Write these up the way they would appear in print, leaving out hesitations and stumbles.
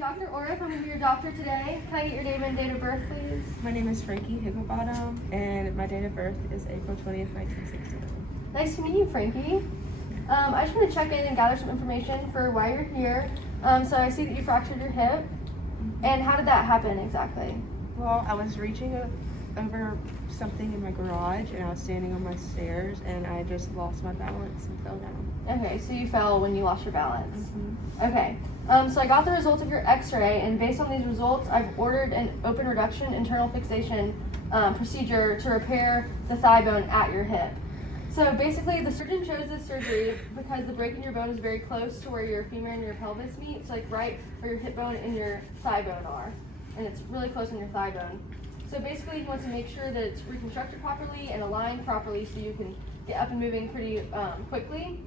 Dr. ORIF. I'm going to be your doctor today. Can I get your name and date of birth, please? My name is Frankie Higglebottom, and my date of birth is April 20th, 1969. Nice to meet you, Frankie. I just want to check in and gather some information for why you're here. So I see that you fractured your hip. And how did that happen exactly? Well, I was reaching over something in my garage, and I was standing on my stairs, and I just lost my balance and fell down. Okay, so you fell when you lost your balance. Mm-hmm. Okay, so I got the results of your x-ray, and based on these results, I've ordered an open reduction internal fixation procedure to repair the thigh bone at your hip. So basically, the surgeon chose this surgery because the break in your bone is very close to where your femur and your pelvis meet, so like right where your hip bone and your thigh bone are, and it's really close on your thigh bone. So basically, he wants to make sure that it's reconstructed properly and aligned properly so you can get up and moving pretty quickly.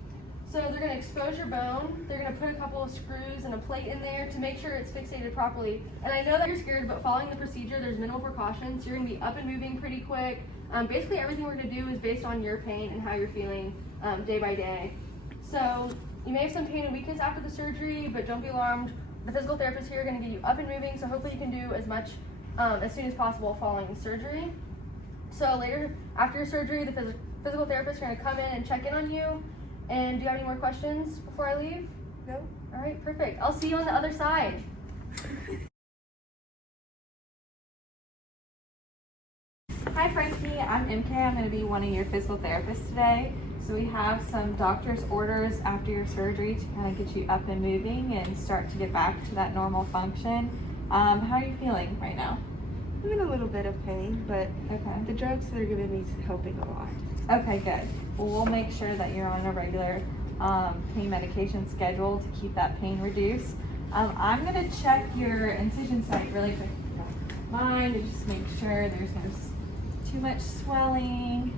So they're going to expose your bone. They're going to put a couple of screws and a plate in there to make sure it's fixated properly. And I know that you're scared, but following the procedure, there's minimal precautions. You're going to be up and moving pretty quick. Basically, everything we're going to do is based on your pain and how you're feeling day by day. So you may have some pain and weakness after the surgery, but don't be alarmed. The physical therapists here are going to get you up and moving, so hopefully you can do as much as soon as possible following the surgery. So later, after your surgery, the physical therapists are going to come in and check in on you. And do you have any more questions before I leave? No? All right, perfect. I'll see you on the other side. Hi Frankie, I'm MK. I'm going to be one of your physical therapists today. So we have some doctor's orders after your surgery to kind of get you up and moving and start to get back to that normal function. How are you feeling right now? I'm in a little bit of pain, but Okay. the drugs they're giving me is helping a lot. Okay, good. Well, we'll make sure that you're on a regular pain medication schedule to keep that pain reduced. I'm going to check your incision site really quick. Mine to just make sure there's no too much swelling.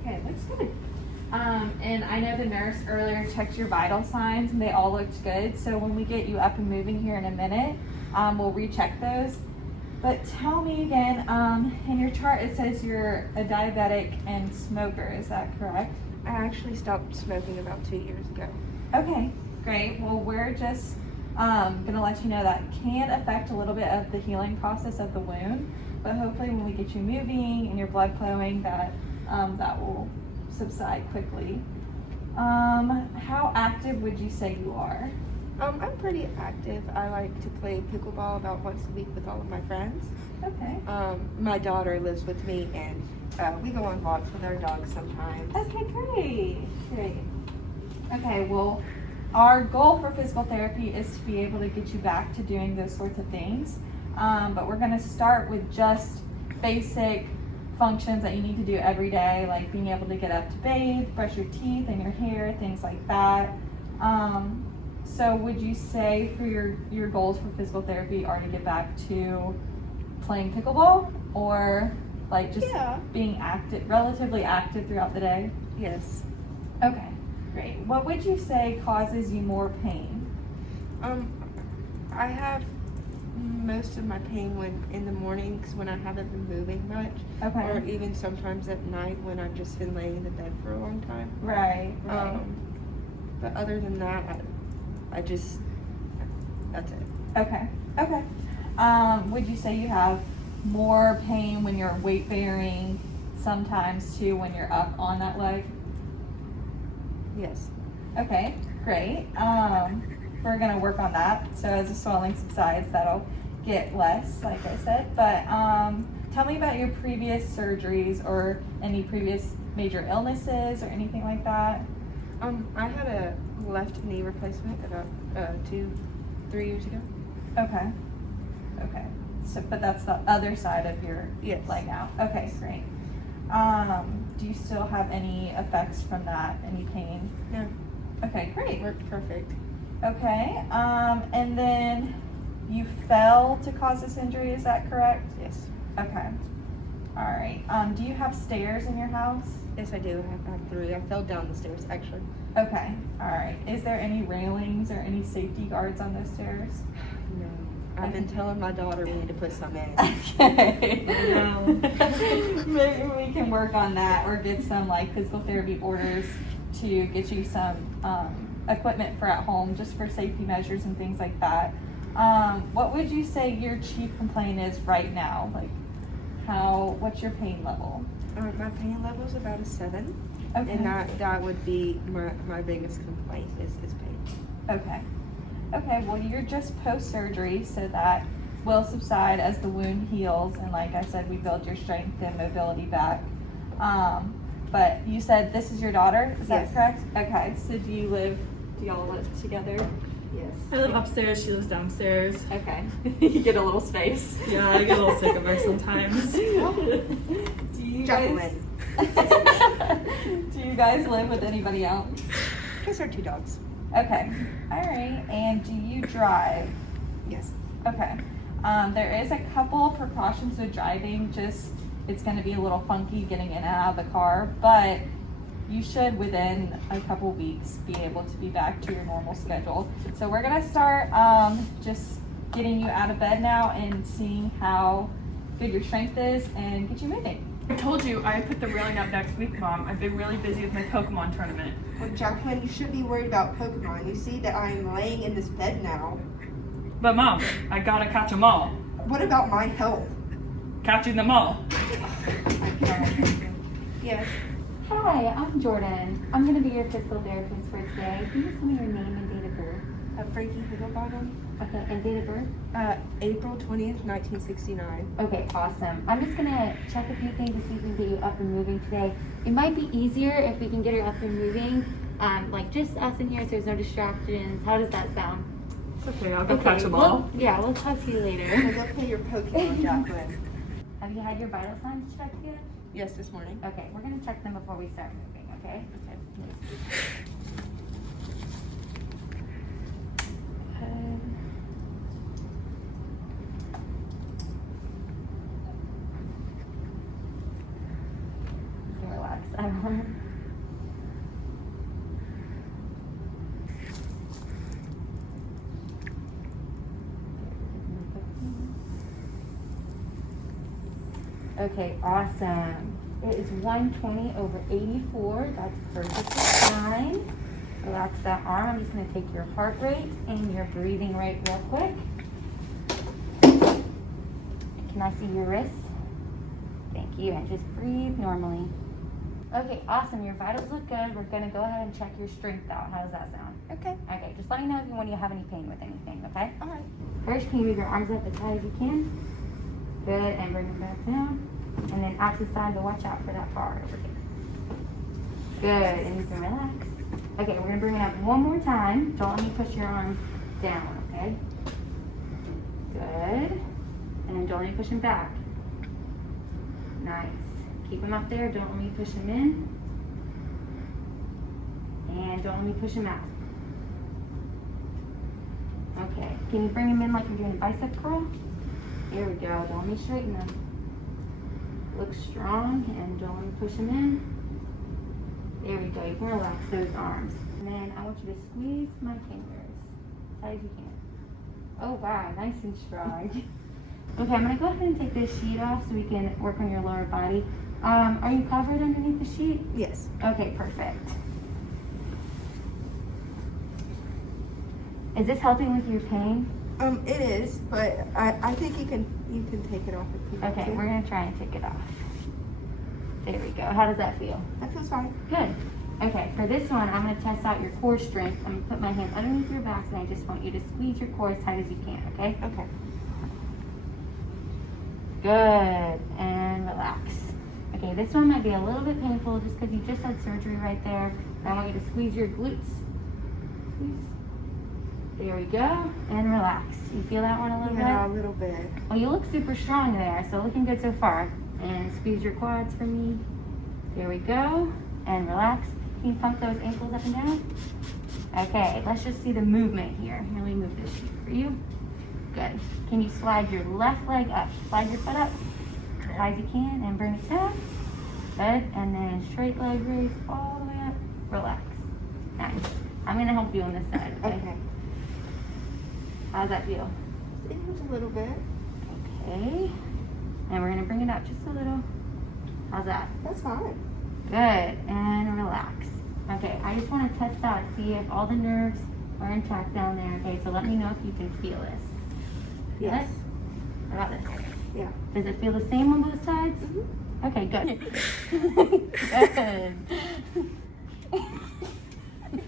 Okay, looks good. And I know the nurse earlier checked your vital signs and they all looked good. So when we get you up and moving here in a minute, we'll recheck those. But tell me again, in your chart it says you're a diabetic and smoker, is that correct? I actually stopped smoking about 2 years ago. Okay, great. Well, we're just gonna let you know that can affect a little bit of the healing process of the wound, but hopefully when we get you moving and your blood flowing, that will subside quickly. How active would you say you are? I'm pretty active. I like to play pickleball about once a week with all of my friends. Okay. My daughter lives with me, and we go on walks with our dogs sometimes. Okay, great. Okay, well, our goal for physical therapy is to be able to get you back to doing those sorts of things. But we're gonna start with just basic functions that you need to do every day, like being able to get up to bathe, brush your teeth and your hair, things like that. So would you say for your goals for physical therapy are to get back to playing pickleball, or like just being active, relatively active throughout the day? Yes. Okay, great. What would you say causes you more pain? I have most of my pain when in the mornings when I haven't been moving much, Okay. or even sometimes at night when I've just been laying in the bed for a long time. Right. But other than that, that's it. Okay. Would you say you have more pain when you're weight bearing, sometimes too when you're up on that leg? Yes. Okay, great. We're gonna work on that. So as the swelling subsides, that'll get less, like I said. But tell me about your previous surgeries or any previous major illnesses or anything like that. I had a left knee replacement about 2-3 years ago. Okay. So, but that's the other side of your Yes. leg now. Okay, great. Do you still have any effects from that? Any pain? No. Okay, great. Worked perfect. Okay. And then you fell to cause this injury, is that correct? Yes. Okay. All right. Do you have stairs in your house? Yes, I do. I have 3. I fell down the stairs, actually. Okay. All right. Is there any railings or any safety guards on those stairs? No. I've been telling my daughter we need to put some in. Okay. No. Maybe we can work on that or get some like physical therapy orders to get you some equipment for at home, just for safety measures and things like that. What would you say your chief complaint is right now? Like, what's your pain level? My pain level is about a 7. Okay. And that would be my biggest complaint is pain. Okay. Okay, well, you're just post-surgery, so that will subside as the wound heals, and like I said, we build your strength and mobility back. But you said this is your daughter, is that Yes. correct? Okay, so do y'all live together? Yes. I live upstairs, she lives downstairs. Okay, you get a little space. Yeah, I get a little sick of her sometimes. Do you Jacqueline. do you guys live with anybody else? Just our 2 dogs. Okay, all right, and do you drive? Yes. Okay. There is a couple precautions with driving, just it's going to be a little funky getting in and out of the car, but you should within a couple weeks be able to be back to your normal schedule. So we're going to start just getting you out of bed now and seeing how good your strength is and get you moving. I told you I put the railing up next week, Mom. I've been really busy with my Pokemon tournament. Well, Jacqueline, you should be worried about Pokemon. You see that I'm laying in this bed now. But Mom, I gotta catch them all. What about my health? Catching them all. Yes. Hi, I'm Jordan. I'm going to be your physical therapist for today. Can you tell me your name and date of birth? Frankie Higglebottom. Okay, and date of birth? April 20th, 1969. Okay, awesome. I'm just going to check a few things to see if we can get you up and moving today. It might be easier if we can get her up and moving, like just us in here so there's no distractions. How does that sound? It's okay, I'll go catch them all. We'll talk to you later. Go play your Pokemon, Jacqueline. Have you had your vital signs checked yet? Yes, this morning. Okay, we're going to check them before we start moving, okay? Relax. I won't. Okay, awesome. It is 120/84. That's perfectly fine. Relax that arm. I'm just going to take your heart rate and your breathing rate real quick. Can I see your wrists? Thank you. And just breathe normally. Okay, awesome. Your vitals look good. We're going to go ahead and check your strength out. How does that sound? Okay. Okay, just let me know when you have any pain with anything, okay? All right. First, can you move your arms up as high as you can? Good, and bring them back down. And then out to the side, but watch out for that bar over here. Good, and you can relax. Okay, we're gonna bring it up one more time. Don't let me push your arms down, okay? Good. And then don't let me push them back. Nice. Keep them up there, don't let me push them in. And don't let me push them out. Okay, can you bring them in like you're doing a bicep curl? There we go, don't let me straighten them. Look strong and don't let me push them in. There we go, you can relax those arms. And then I want you to squeeze my fingers as high as you can. Oh wow, nice and strong. Okay, I'm gonna go ahead and take this sheet off so we can work on your lower body. Are you covered underneath the sheet? Yes. Okay, perfect. Is this helping with your pain? It is, but I think you can take it off if you want Okay, to. we're gonna try and take it off. There we go. How does that feel? That feels fine. Good. Okay, for this one, I'm gonna test out your core strength. I'm gonna put my hand underneath your back and I just want you to squeeze your core as tight as you can, okay? Okay. Good, and relax. Okay, this one might be a little bit painful just because you just had surgery right there. I want you to squeeze your glutes. Squeeze. There we go, and relax. You feel that one a little Yeah, a bit? little bit. Well, you look super strong there, so looking good so far. And squeeze your quads for me. There we go, and relax. Can you pump those ankles up and down? Okay, let's just see the movement here. Here, let me move this sheet for you. Good. Can you slide your left leg up? Slide your foot up as high as you can and bring it down. Good, and then straight leg raise all the way up. Relax. Nice. I'm gonna help you on this side, okay? Okay. How's that feel? It was a little bit. Okay. And we're gonna bring it up just a little. How's that? That's fine. Good, and relax. Okay, I just want to test out, see if all the nerves are intact down there. Okay, so let me know if you can feel this. Feel Yes. it? How about this? Yeah. Does it feel the same on both sides? Mm-hmm. Okay, good. Good.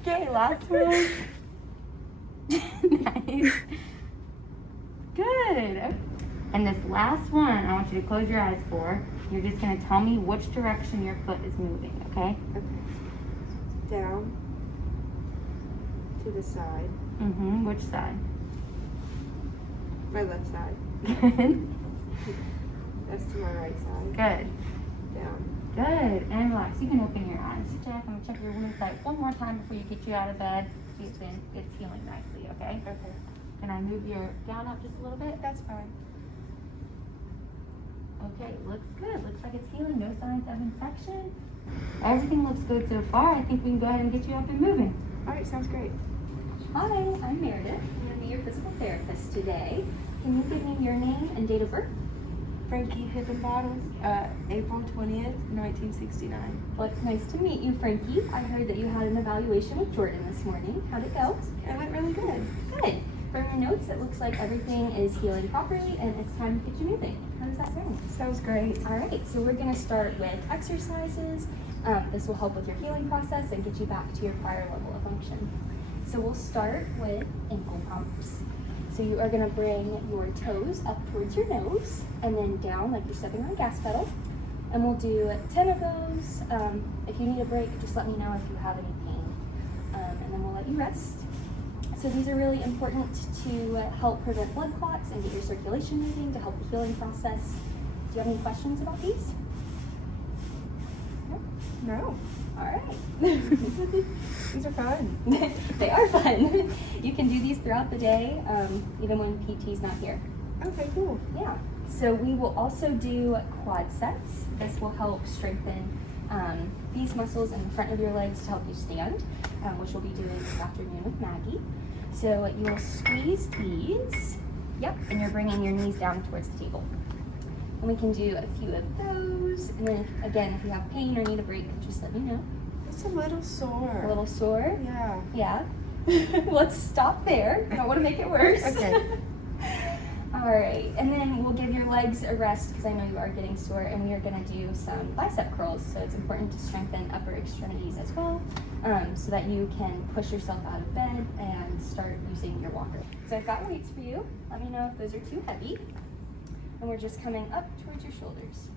Okay, last one. Nice. Good. And this last one, I want you to close your eyes for. You're just going to tell me which direction your foot is moving, okay? Okay. Down to the side. Mm-hmm. Which side? My left side. Good. That's to my right side. Good. Down. Good. And relax. You can open your eyes. Jack, I'm going to check your wound site one more time before you get you out of bed. See if it's healing nicely, okay? Okay. Can I move your gown up just a little bit? That's fine. Okay, looks good. Looks like it's healing. No signs of infection. Everything looks good so far. I think we can go ahead and get you up and moving. All right, sounds great. Hi, I'm Meredith. I'm going to be your physical therapist today. Can you give me your name and date of birth? Frankie Hippenbottom, April 20th, 1969. Well, it's nice to meet you, Frankie. I heard that you had an evaluation with Jordan this morning. How'd it go? It went really good. Good. From your notes, it looks like everything is healing properly and it's time to get you moving. How does that sound? Sounds great. All right, so we're going to start with exercises. This will help with your healing process and get you back to your prior level of function. So we'll start with ankle pumps. So you are going to bring your toes up towards your nose and then down like you're stepping on a gas pedal. And we'll do 10 of those. If you need a break, just let me know if you have any pain. And then we'll let you rest. So these are really important to help prevent blood clots and get your circulation moving to help the healing process. Do you have any questions about these? No. All right. These are fun. They are fun. You can do these throughout the day, even when PT's not here. Okay, cool. Yeah. So we will also do quad sets. This will help strengthen these muscles in the front of your legs to help you stand, which we'll be doing this afternoon with Maggie. So you'll squeeze these. Yep. And you're bringing your knees down towards the table. And we can do a few of those. And then again, if you have pain or need a break, just let me know. It's a little sore. A little sore? Yeah. Yeah. Let's stop there. I don't want to make it worse. Okay. All right. And then we'll give your legs a rest because I know you are getting sore. And we are going to do some bicep curls. So it's important to strengthen upper extremities as well so that you can push yourself out of bed and start using your walker. So I've got weights for you. Let me know if those are too heavy. And we're just coming up towards your shoulders.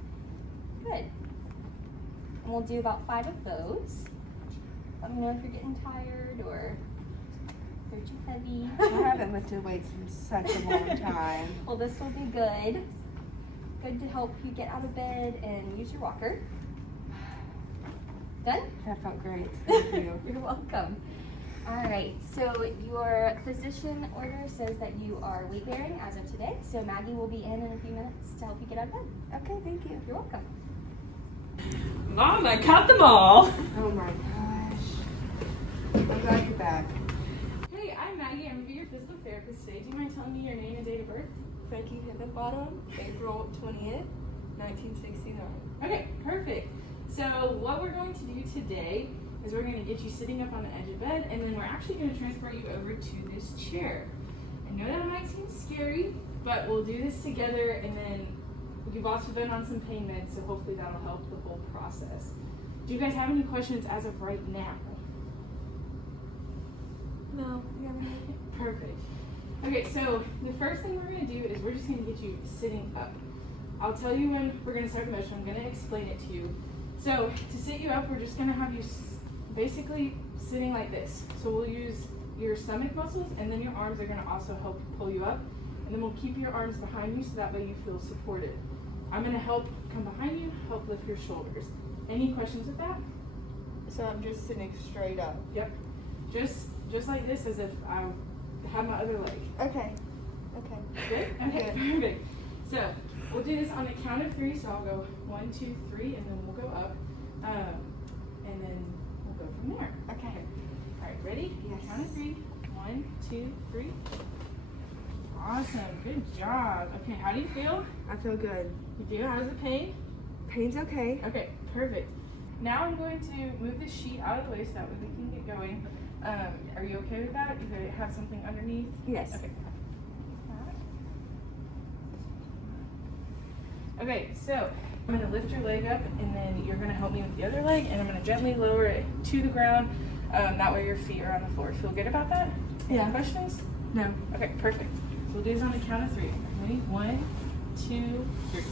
Good. And we'll do about 5 of those. Let me know if you're getting tired or if they're too heavy. I haven't lifted weights in such a long time. Well, this will be good. Good to help you get out of bed and use your walker. Done? That felt great. Thank you. You're welcome. All right, so your physician order says that you are weight bearing as of today. So Maggie will be in a few minutes to help you get out of bed. Okay, thank you. You're welcome. Mom, I caught them all. Oh my gosh. I'm glad you're back. Hey, I'm Maggie. I'm going to be your physical therapist today. Do you mind telling me your name and date of birth? Frankie Hippenbottom, April 20th, 1969. Okay, perfect. So what we're going to do today is we're going to get you sitting up on the edge of bed, and then we're actually going to transport you over to this chair. I know that might seem scary, but we'll do this together, and then you've also been on some pain meds, so hopefully that'll help the whole process. Do you guys have any questions as of right now? No. Yeah, Perfect. Okay, so the first thing we're going to do is we're just going to get you sitting up. I'll tell you when we're going to start the motion. I'm going to explain it to you. So to sit you up, we're just going to have you basically sitting like this. So we'll use your stomach muscles, and then your arms are going to also help pull you up. And then we'll keep your arms behind you so that way you feel supported. I'm going to help come behind you, help lift your shoulders. Any questions with that? So I'm just sitting straight up. Yep. Just like this, as if I had my other leg. Okay. Okay. Good? Okay, perfect. So we'll do this on the count of 3. So I'll go 1, 2, 3, and then we'll go up. And then we'll go from there. Okay. All right, ready? Yes. Count of 3. 1, 2, 3. Awesome. Good job. Okay, how do you feel? I feel good. You do? How's the pain? Pain's okay. Okay, perfect. now I'm going to move the sheet out of the way so that way we can get going. Are you okay with that? You have something underneath? Yes. Okay. Okay, so I'm going to lift your leg up, and then you're going to help me with the other leg, and I'm going to gently lower it to the ground. That way your feet are on the floor. Feel good about that? Yeah. Any questions? No. Okay, perfect. So we'll do this on the count of 3. Ready? 1, 2, 3.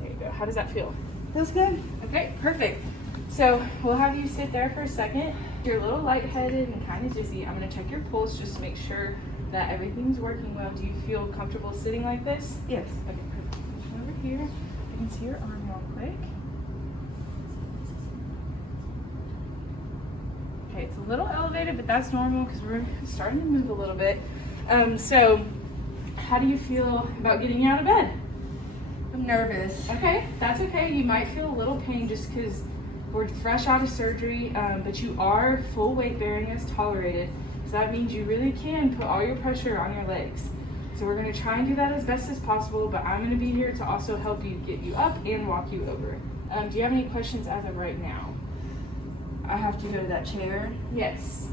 There you go. How does that feel? Feels good. Okay, perfect. So we'll have you sit there for a second. You're a little lightheaded and kind of dizzy. I'm going to check your pulse just to make sure that everything's working well. Do you feel comfortable sitting like this? Yes. Okay, perfect. Push over here. I can see your arm real quick. Okay, it's a little elevated, but that's normal because we're starting to move a little bit. So how do you feel about getting you out of bed? I'm nervous. Okay, that's okay. You might feel a little pain just because we're fresh out of surgery, but you are full weight bearing as tolerated. So that means you really can put all your pressure on your legs. So we're gonna try and do that as best as possible, but I'm gonna be here to also help you get you up and walk you over. Do you have any questions as of right now? I have to go to that chair. Yes.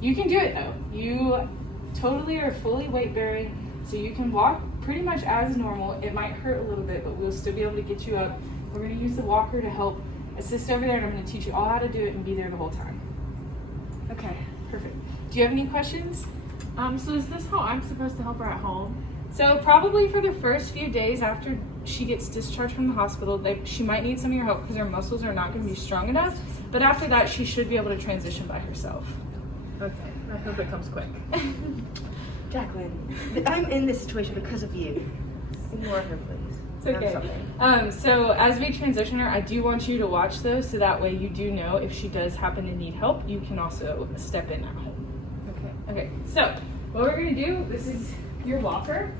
You can do it though. You totally are fully weight bearing, so you can walk pretty much as normal. It might hurt a little bit, but we'll still be able to get you up. We're gonna use the walker to help assist over there, and I'm gonna teach you all how to do it and be there the whole time. Okay. Perfect. Do you have any questions? So is this how I'm supposed to help her at home? So probably for the first few days after she gets discharged from the hospital, she might need some of your help because her muscles are not going to be strong enough. But after that, she should be able to transition by herself. Okay, I hope it comes quick. Jacqueline, I'm in this situation because of you. Ignore her, please. It's okay. So as we transition her, I do want you to watch those so that way you do know if she does happen to need help, you can also step in at home. Okay, so what we're gonna do, this is your walker.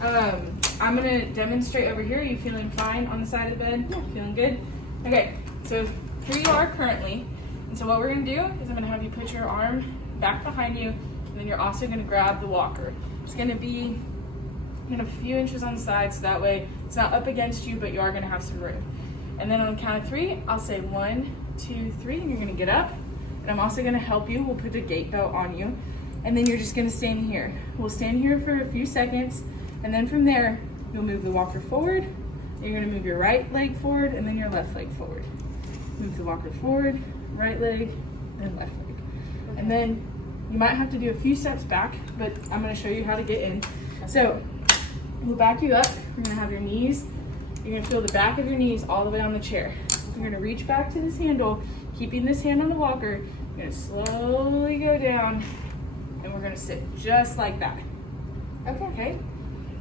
I'm gonna demonstrate over here. Are you feeling fine on the side of the bed? Yeah. Feeling good? Okay, so here you are currently. And so what we're gonna do is I'm gonna have you put your arm back behind you, and then you're also gonna grab the walker. It's gonna be a few inches on the side, so that way it's not up against you, but you are gonna have some room. And then on the count of 3, I'll say 1, 2, 3, and you're gonna get up. And I'm also gonna help you. We'll put the gait belt on you. And then you're just gonna stand here. We'll stand here for a few seconds, and then from there, you'll move the walker forward. You're gonna move your right leg forward, and then your left leg forward. Move the walker forward, right leg, and left leg. Okay. And then you might have to do a few steps back, but I'm gonna show you how to get in. So we'll back you up. You're gonna have your knees. You're gonna feel the back of your knees all the way on the chair. You're gonna reach back to this handle, keeping this hand on the walker. You're gonna slowly go down, and we're gonna sit just like that. Okay?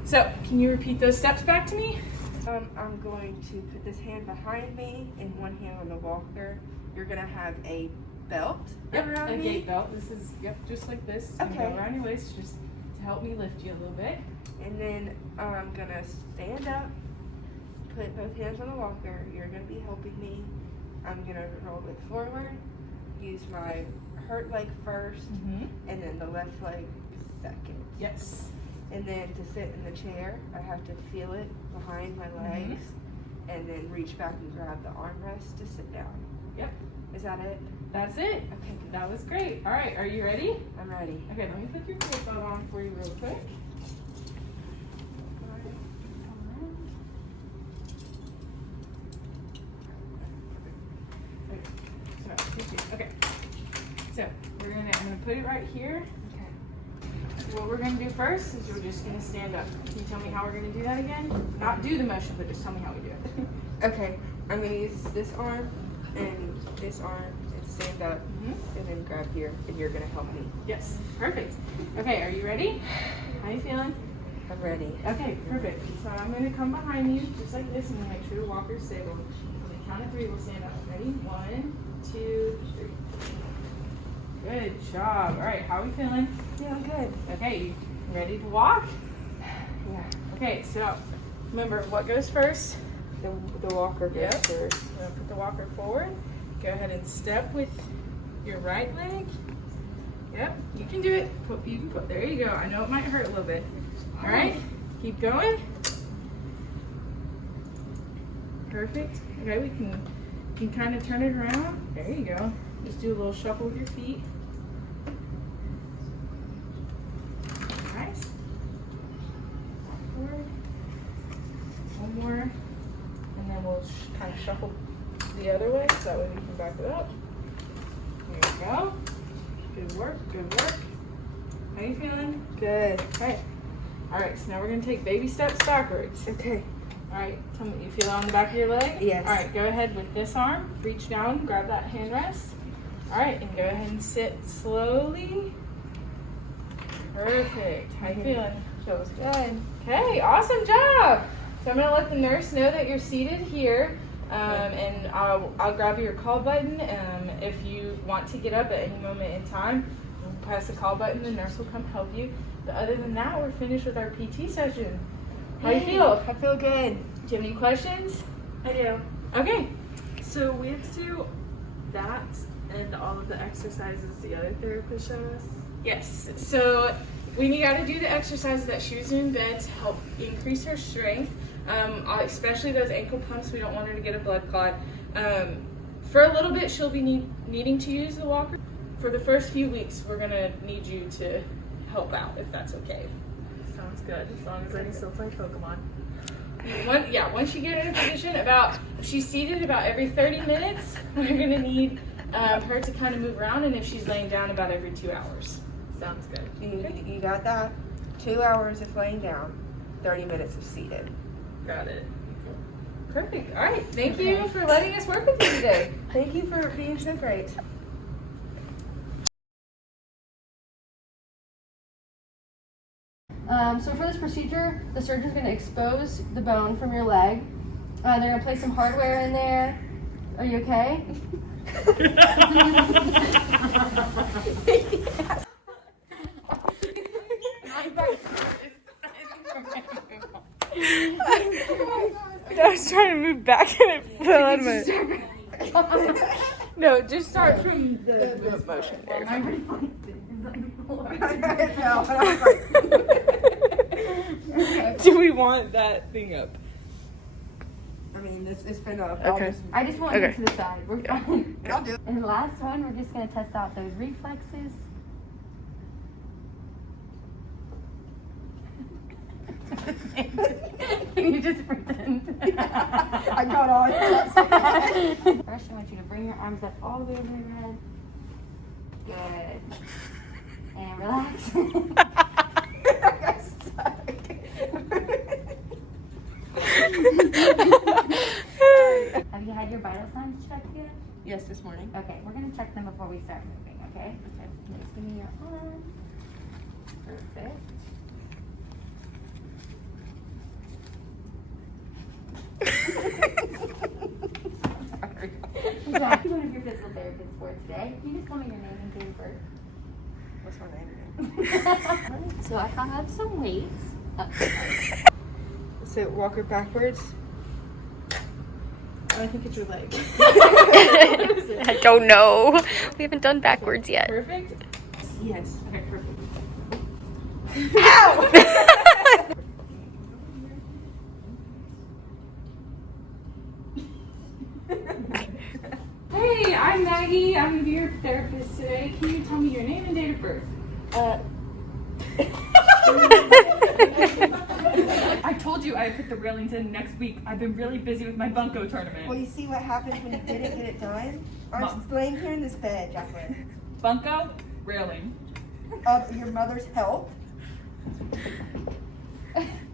So, can you repeat those steps back to me? I'm going to put this hand behind me and one hand on the walker. You're gonna have a belt around a me. gait belt. This is, just like this. It's gonna Okay. go around your waist just to help me lift you a little bit. And then I'm gonna stand up, put both hands on the walker. You're gonna be helping me. I'm gonna roll it forward, use my hurt leg first, and then the left leg second. Yes. And then to sit in the chair, I have to feel it behind my legs, and then reach back and grab the armrest to sit down. Yep. Is that it? That's it. Okay, good. That was great. All right, are you ready? I'm ready. Okay, let me put your gait belt on for you real quick. Okay, so I'm gonna put it right here. Okay. So what we're gonna do first is we're just gonna stand up. Can you tell me how we're gonna do that again? Not do the motion, but just tell me how we do it. Okay, I'm gonna use this arm and stand up, and then grab here, and you're gonna help me. Yes, perfect. Okay, are you ready? How you feeling? I'm ready. Okay, perfect. So I'm gonna come behind you just like this, and make sure the walker's stable. On the count of 3, we'll stand up. Ready? 1, 2, 3. Good job. All right, how are we feeling? Yeah, I'm good. Okay, you ready to walk? Yeah. Okay, so remember what goes first? The walker goes first. I'm gonna put the walker forward. Go ahead and step with your right leg. Yep, you can do it. There you go. I know it might hurt a little bit. All right, keep going. Perfect. Okay, we can kind of turn it around. There you go. Just do a little shuffle with your feet. Nice. Forward. One more. And then we'll kind of shuffle the other way so that way we can back it up. There you go. Good work, good work. How you feeling? Good. Okay. All right, so now we're gonna take baby steps backwards. Okay. All right, tell me, you feel it on the back of your leg? Yes. All right, go ahead with this arm. Reach down, grab that hand rest. All right, and go ahead and sit slowly. Perfect. How you feeling? Feels good. Okay, awesome job. So I'm gonna let the nurse know that you're seated here, and I'll grab your call button. If you want to get up at any moment in time, press the call button. The nurse will come help you. But other than that, we're finished with our PT session. How you feel? I feel good. Do you have any questions? I do. Okay. So we have to do that and all of the exercises the other therapist showed us? Yes. So we got to do the exercises that she was doing in bed to help increase her strength, especially those ankle pumps. We don't want her to get a blood clot. For a little bit, she'll be needing to use the walker. For the first few weeks, we're going to need you to help out, if that's okay. Sounds good, as long as I can still play Pokemon. Once you get in a position, if she's seated about every 30 minutes, we're going to need her to kind of move around, and if she's laying down, about every 2 hours. Sounds good. You got that? 2 hours of laying down, 30 minutes of seated. Got it. Perfect. All right. Thank you for letting us work with you today. Thank you for being so great. So for this procedure, the surgeon's going to expose the bone from your leg. They're going to place some hardware in there. Are you okay? I was trying to move back and it fell out of my... No, just start from the motion there. Do we want that thing up? I mean, it's been up. Okay. I just want Okay. you to the side. We're fine. I'll do it. And the last one, we're just going to test out those reflexes. You just pretend. I got on. First, I want you to bring your arms up all the way over your head. Good. And relax. Have you had your vital signs checked yet? Yes, this morning. Okay, we're gonna check them before we start moving, okay? Just give me your arm. Perfect. Exactly one of your physical therapists for today. Can you just tell me your name and date of birth? What's my name? So I have some weights. So walk her backwards. I think it's your leg. I don't know. We haven't done backwards yet. Perfect. Yes. Okay, perfect. Hey, I'm Maggie. I'm gonna be your therapist today. Can you tell me your name and date of birth? I told you I put the railings in next week. I've been really busy with my bunko tournament. Well, you see what happens when you didn't get it done? I'm laying here in this bed, Jacqueline, Bunko, railing. of your mother's health.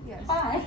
Yes. Hi.